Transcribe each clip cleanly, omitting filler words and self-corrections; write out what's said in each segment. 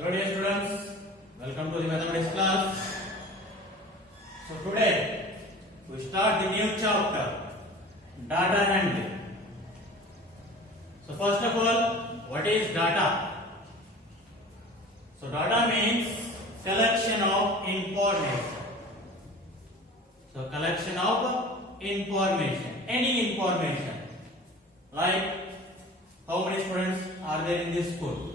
Hello dear students, welcome to the mathematics class. So today we start the new chapter, data handling. So first of all, what is data? So data means collection of information. So collection of information, any information, like how many students are there in this school,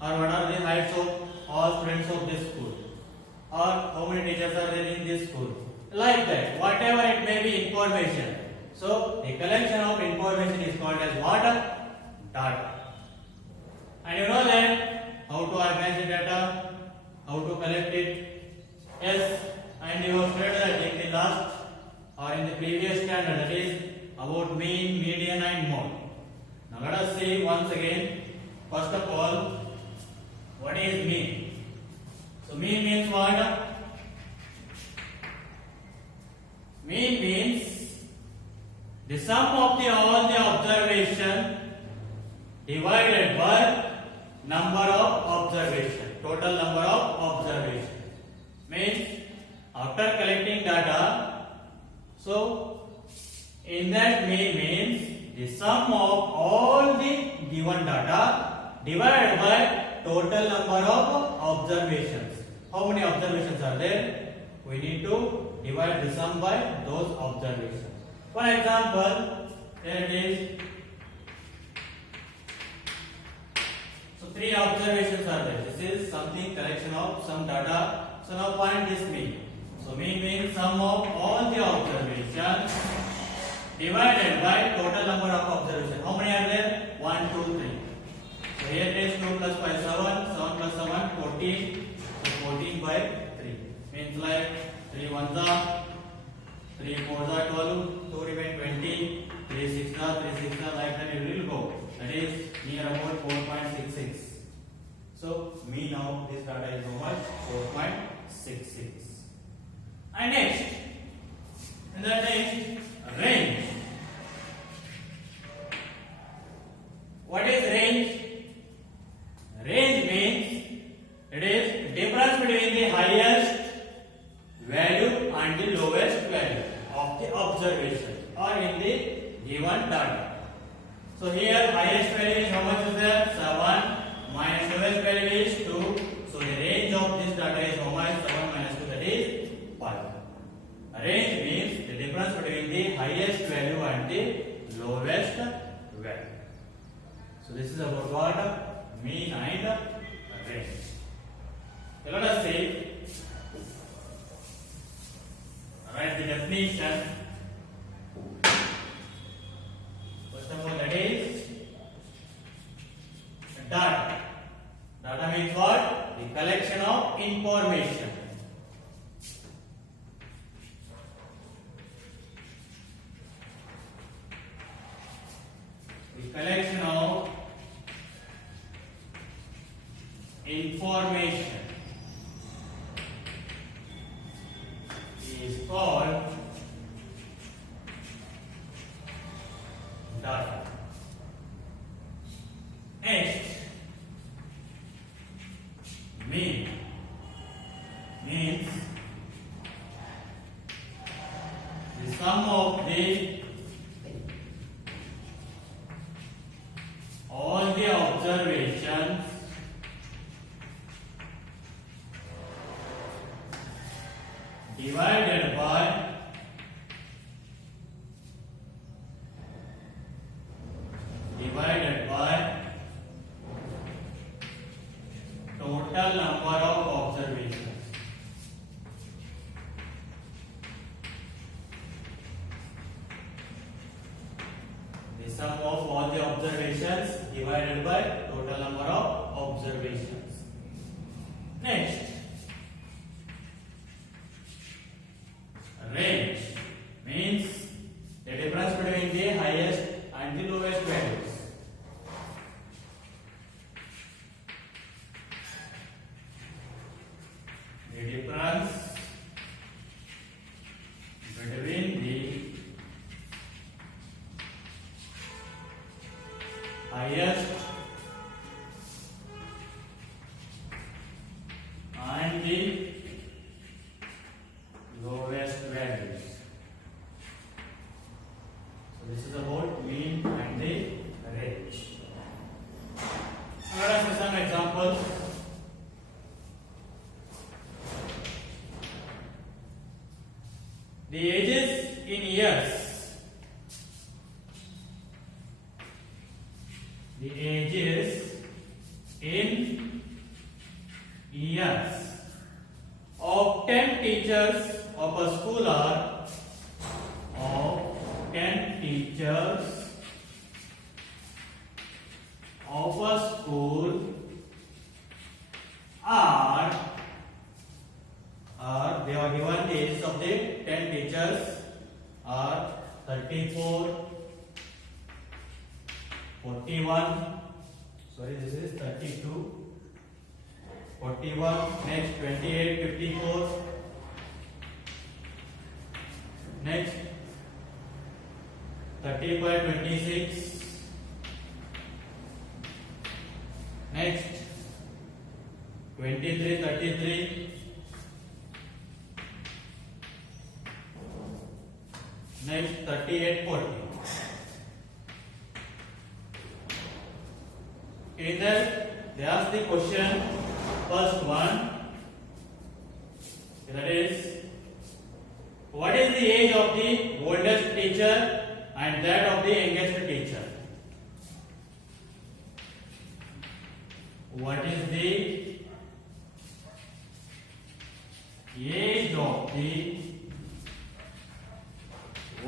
or what are the heights of all students of this school, or how many teachers are there in this school, like that, whatever it may be information. So the collection of information is called as what? Data. And you know that how to organize the data, how to collect it. Yes, and you have studied that in the last or in the previous standard, that is about mean, median and mode. Now let us see once again. First of all, what is mean? So mean means what? Mean means the sum of all the observation divided by number of observation, total number of observation. Means after collecting data, so in that mean means the sum of all the given data divided by total number of observations. How many observations are there? We need to divide the sum by those observations. For example, here it is. So 3 observations are there. This is something collection of some data. So now find this mean. So mean means sum of all the observations divided by total number of observations. How many are there? 1, 2, 3. So here it is 2 plus 5, 7. 7 plus 7, 14. So 14 by 3. Means like 3 1s are, 3 4s are 12, 2 remain 20, 3 6s are, 3 6s are, like that it will go. That is near about 4.66. So mean of this data is how much? 4.66. And next, in the next, range. What is range? Range means it is difference between the highest value and the lowest value of the observation or in the given data. So here highest value is how much is there? 7 minus lowest value is 2. So the range of this data is how much? 7 minus 2, that is 5. Range means the difference between the highest value and the lowest value. So this is about what? Mean and range. So let us see. Write the definition. First of all, that is data. Data means what? The collection of information. The collection of information is called data. Next, mean means the sum of all the observations divided by total number of observations. The sum of all the observations divided by total number of observations. Next, range means the difference between the highest and the lowest values. The difference between the highest The ages in years of 10 teachers of a school are of 10 teachers of a school are they are given the ages of the 10 teachers are 34, 41, sorry, this is 32, 41, next 28, 54, next 35, 26, next 23, 33, next 38, 40. In that they ask the question, first one, that is, what is the age of the oldest teacher and that of the youngest teacher? What is the age of the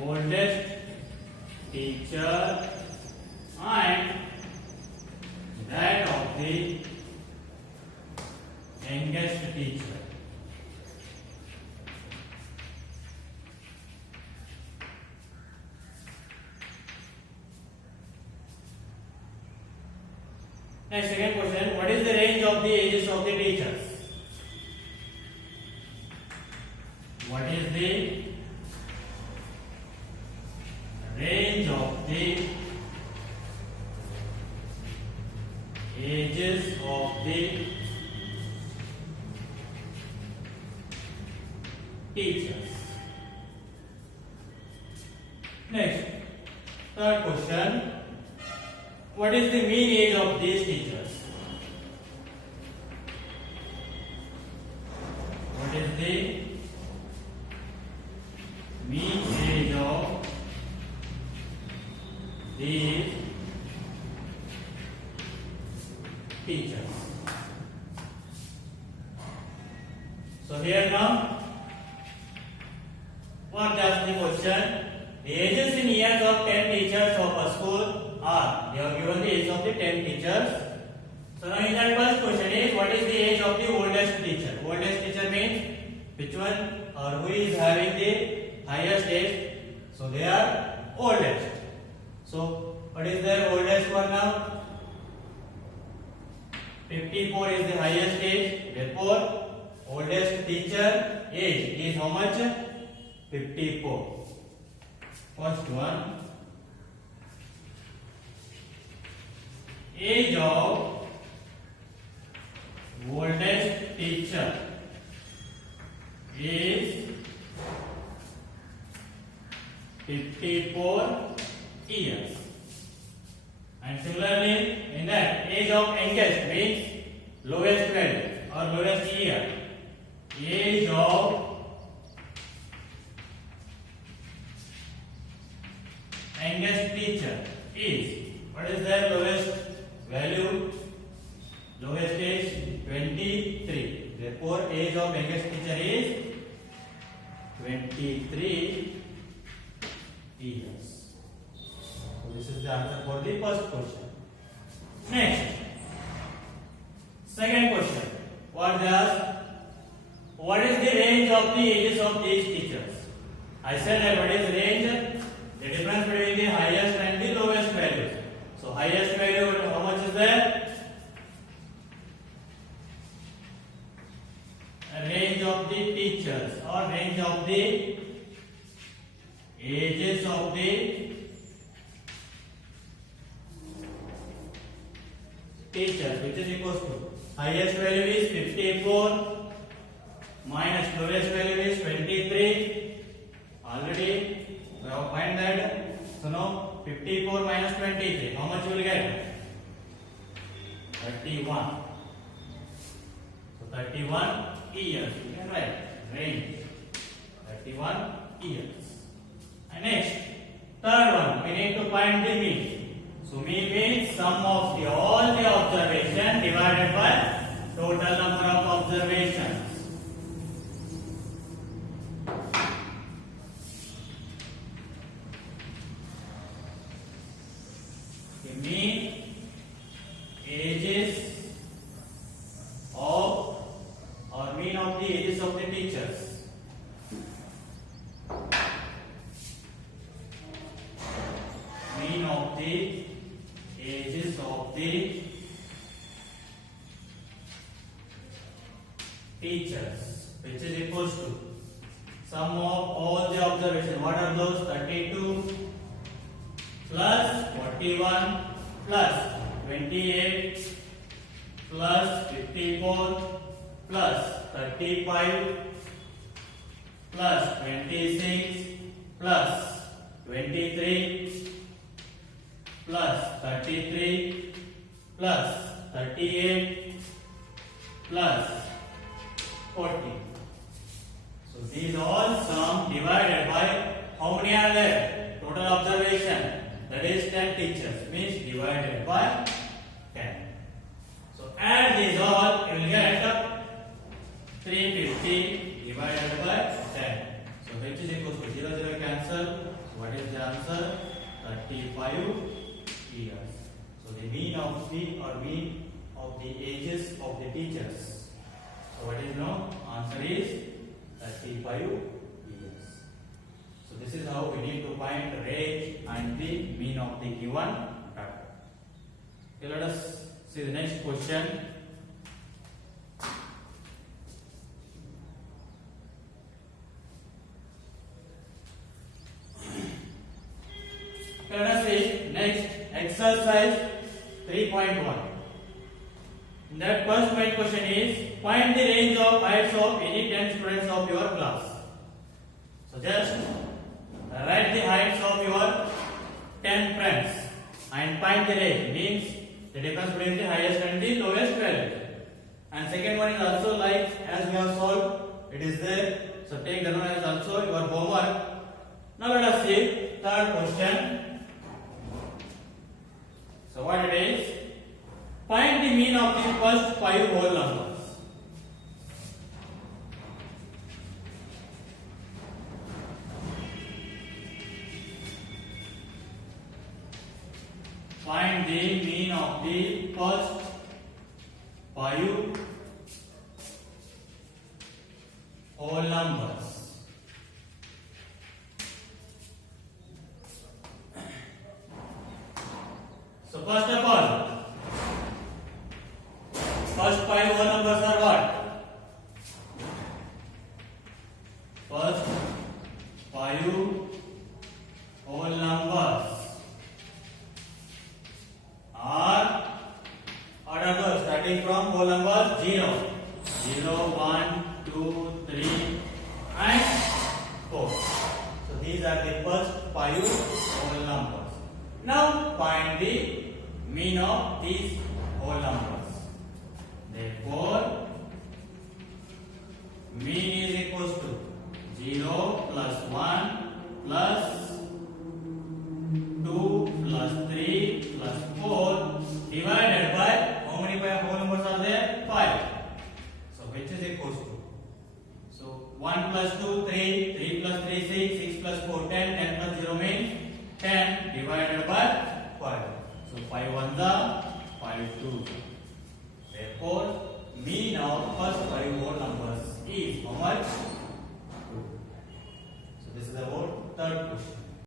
oldest teacher and that of the youngest teacher? Next, second question, what is the range of the ages of the teachers? What is the range of the ages of the teachers? Next, third question, what is the mean age of these teachers? What is the mean age of these teachers? So here now, what does the question? The ages in years of 10 teachers of a school are. They have given the age of the 10 teachers. So now in that first question is, what is the age of the oldest teacher? Oldest teacher means which one or who is having the highest age? So they are oldest. So what is their oldest one now? 54 is the highest age. Therefore, oldest teacher age is how much? 54. First one, age of oldest teacher is 54 years. And similarly, in that, age of youngest means lowest value or lowest year. Age of youngest teacher is, what is their lowest value? Lowest age 23. Therefore, age of youngest teacher is 23 years. So this is the answer for the first question. Next, second question. What is the range of the ages of these teachers? I said that what is the range? The difference between the highest and the lowest values. So highest value, how much is there? A range of the teachers or range of the ages of the teachers, which is equals to highest value is 54 minus lowest value is 23. Already we have find that. So now 54 minus 23, how much you will get? 31. So 31 years. You can write range 31 years. And next, third one, we need to find the mean. So mean means sum of all the observation divided by total number of observations. The mean ages of or mean of the ages of the teachers. Mean of the ages of the teachers, which is equals to sum of all the observations. What are those? 32 plus 41 plus 28 plus 54 plus 35 plus 26 plus 23 plus 33 plus 38 plus 40. So these all sum divided by how many are there? Total observation, that is 10 teachers, means divided by 10. So add these all, you will get 350 divided by 10. So which is equals to 0, 0 cancel. So what is the answer? 35 years. So the mean of the ages of the teachers. So what is now? Answer is 35 years. So this is how we need to find the range and the mean of the given factor. Okay, let us see the next question. Let us see next exercise 3.1. That first main question is find the range of heights of any 10 students of your class. So just write the heights of your 10 friends and find the range, means the difference between the highest and the lowest value. And second one is also like as we have solved, it is there. So take that one as also your homework. Now let us see third question. So what it is? Find the mean of the first 5 whole numbers. Find the mean of the first 5 whole numbers. So first of all, first 5 whole numbers are what? First 5 whole numbers are, what are those? Starting from whole numbers 0, 0, 1, 2, 3 and 4. So these are the first 5 whole numbers. Now find the mean of these whole numbers. Therefore, mean is equals to 0 plus 1 plus 2 plus 3 plus 4 divided by how many whole numbers are there? 5. So which is equals to? So 1 plus 2, 3, 3 plus 3, 6, 6 plus 4, 10, 10 plus 0 means 10 divided by 5. So 5 ones are 5 2. Therefore, mean of first 5 whole numbers is how much? 2. So this is about third question.